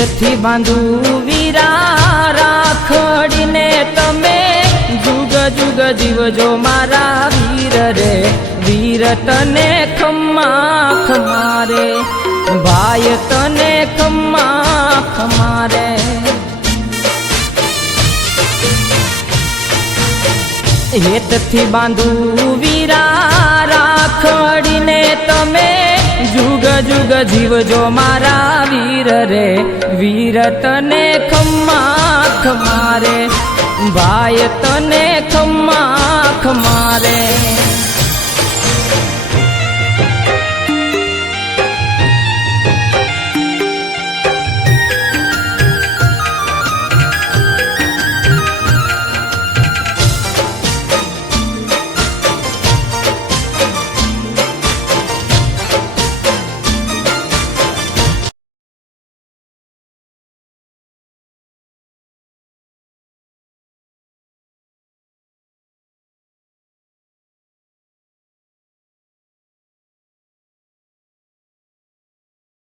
હેતથી બાંધું વીરા રાખડીને તમે જુગ જુગ જીવજો મારા વીર રે વીર તને ખમ્મા ખમારે ભાઈ તને ખમ્મા ખમારે હેતથી બાંધું વીરા રાખડીને તમે જુગ જુગ જીવજો મારા વીર રે વીર તને ખમ્મા ખમારે ભાઈ તને ખમ્મા ખમારે